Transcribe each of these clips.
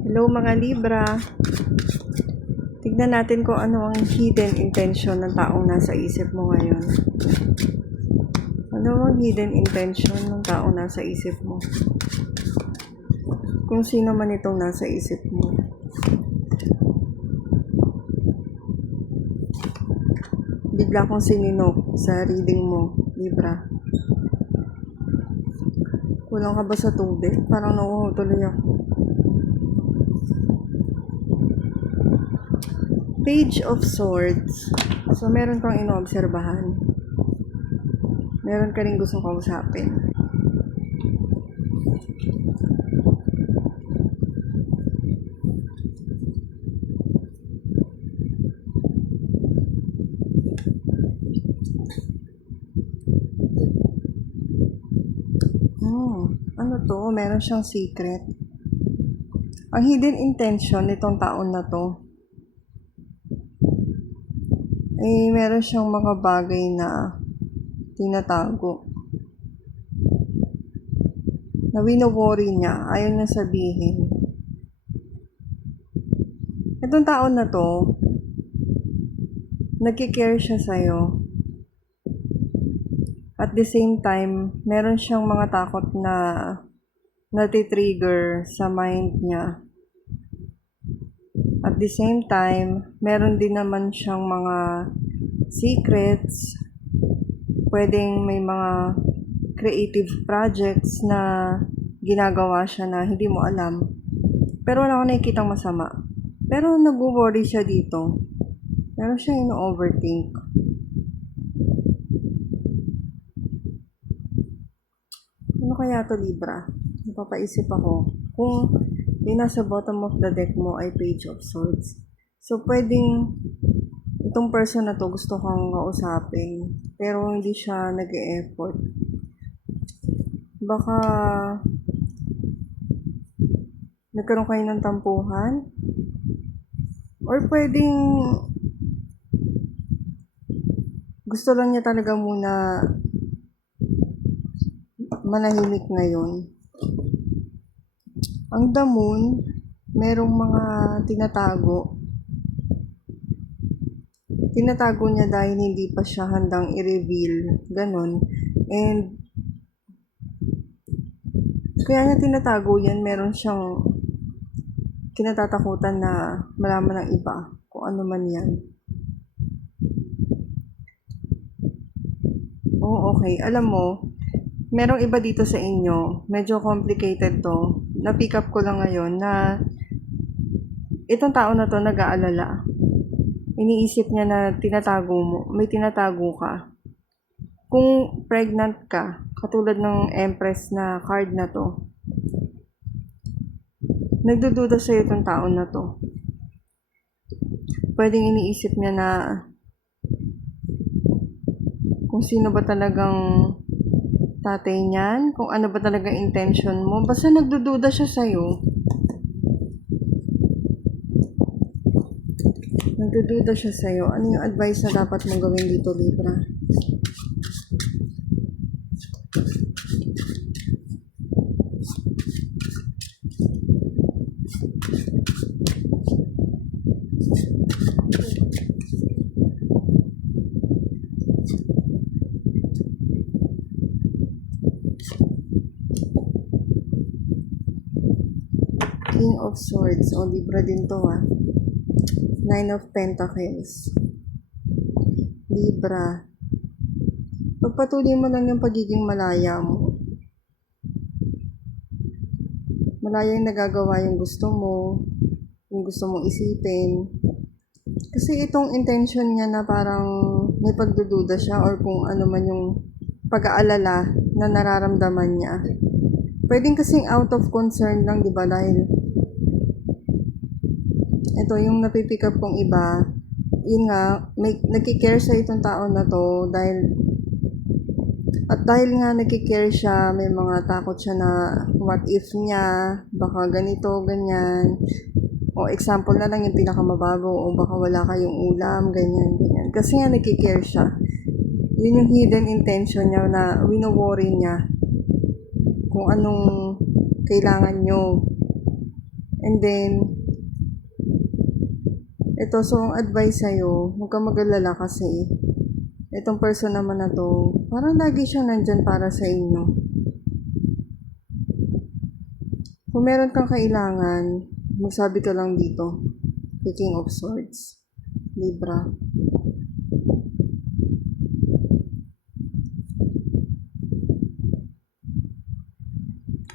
Hello mga Libra. Tignan natin kung ano ang hidden intention ng taong nasa isip mo ngayon. Ano ang hidden intention ng taong nasa isip mo? Kung sino man itong nasa isip mo. Bigla kong sininok sa reading mo, Libra. Kulang ka ba sa tubig? Parang nauutuloy ako. Page of Swords. So, meron kang inoobserbahan. Meron ka rin gustong kausapin. Ano to? Meron siyang secret. Ang hidden intention nitong taon na to ay meron siyang mga bagay na tinatago. Na wino-worry niya, ayaw niya sabihin. Itong taon na to, nagkikare siya sa'yo. At the same time, meron siyang mga takot na natitrigger sa mind niya. At the same time, meron din naman siyang mga secrets. Pwedeng may mga creative projects na ginagawa siya na hindi mo alam. Pero wala akong nakikitang masama. Pero nag-worry siya dito. Meron siya ino-overthink. Ano kaya to, Libra? Napapaisip ako. Kung yung nasa bottom of the deck mo ay Page of Swords. So, pwedeng itong person na to gusto kang kausapin. Pero hindi siya nag-e-effort. Baka nagkaroon kayo ng tampuhan. Or pwedeng gusto lang niya talaga muna manahimik ngayon. Ang The Moon, merong mga tinatago. Tinatago niya dahil hindi pa siya handang i-reveal. Ganon. And kaya niya tinatago yan, meron siyang kinatatakutan na malaman ng iba kung ano man yan. Oh, okay. Alam mo, merong iba dito sa inyo, medyo complicated to. Na-pick up ko lang ngayon na itong tao na to nag-aalala. Iniisip niya na tinatago mo, may tinatago ka. Kung pregnant ka, katulad ng Empress na card na to, nagdududa sa'yo itong tao na to. Pwedeng iniisip niya na kung sino ba talagang tatay niyan, kung ano ba talagang intention mo. Basta nagdududa siya sa'yo. Nagdududa siya sa'yo. Ano yung advice na dapat mong gawin dito, Libra? King of Swords. O, Libra din to, ha. Nine of Pentacles. Libra. Pagpatuloy mo lang yung pagiging malaya mo. Malaya yung nagagawa yung gusto mo, yung gusto mong isipin. Kasi itong intention niya na parang may pagdududa siya or kung ano man yung pag-aalala na nararamdaman niya. Pwedeng kasing out of concern lang, di ba? Dahil ito yung napipick up kong iba, yun nga, may nagkikare sa itong tao na to dahil nga nagkikare siya, may mga takot siya na what if niya, baka ganito, ganyan. O example na lang yung pinakamababaw, o baka wala kayong ulam, ganyan, ganyan. Kasi nga nagkikare siya. Yun yung hidden intention niya na wino-worry niya kung anong kailangan nyo. And then, ito, so ang advice sa'yo, huwag kang mag-alala kasi itong person naman na to, parang lagi siyang nandyan para sa inyo. Kung meron kang kailangan, magsabi ka lang dito. The King of Swords. Libra.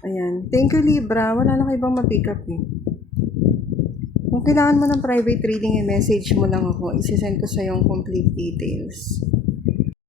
Ayan. Thank you, Libra. Wala na kayo bang ma-pick up eh. Kung kailangan mo ng private reading, i-message mo lang ako. Isisend ko sa yung complete details.